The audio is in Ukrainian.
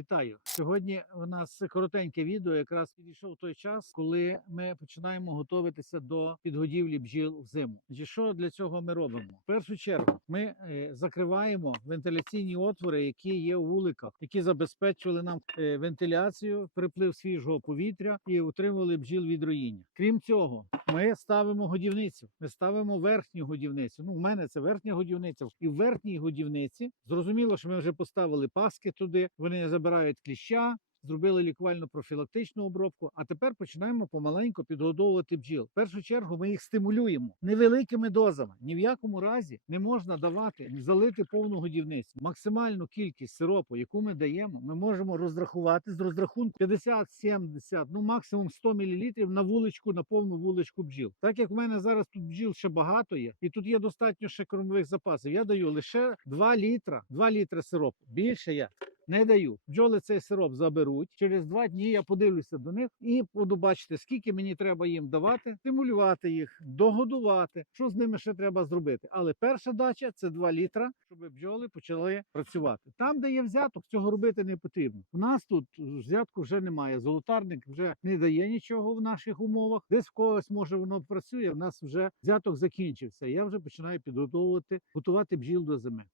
Вітаю! Сьогодні у нас коротеньке відео. Якраз підійшов той час, коли ми починаємо готуватися до підгодівлі бджіл в зиму. Значить, що для цього ми робимо? В першу чергу ми е, закриваємо вентиляційні отвори, які є у вуликах, які забезпечували нам е, вентиляцію, приплив свіжого повітря і утримували бджіл від роїння. Крім цього, ми ставимо годівницю. Ми ставимо верхню годівницю. Ну, в мене це верхня годівниця. І в верхній годівниці зрозуміло, що ми вже поставили паски туди. Вони забирають кліща. Зробили лікувально профілактичну обробку, а тепер починаємо помаленьку підгодовувати бджіл. В першу чергу ми їх стимулюємо невеликими дозами. Ні в якому разі не можна давати залити повну годівницю. Максимальну кількість сиропу, яку ми даємо, ми можемо розрахувати з розрахунку 50-70, ну максимум 100 мл на вуличку, на повну вуличку бджіл. Так як в мене зараз тут бджіл ще багато є, і тут є достатньо ще кормових запасів. Я даю лише 2 літра, 2 літри сиропу. Більше я не даю. Бджоли цей сироп заберуть. Через два дні я подивлюся до них і буду бачити, скільки мені треба їм давати, стимулювати їх, догодувати. Що з ними ще треба зробити. Але перша дача це 2 літра, щоб бджоли почали працювати. Там, де є взяток, цього робити не потрібно. У нас тут взятку вже немає. Золотарник вже не дає нічого в наших умовах. Десь в когось може воно працює. У нас вже взяток закінчився. Я вже починаю підготовувати, готувати бджіл до зими.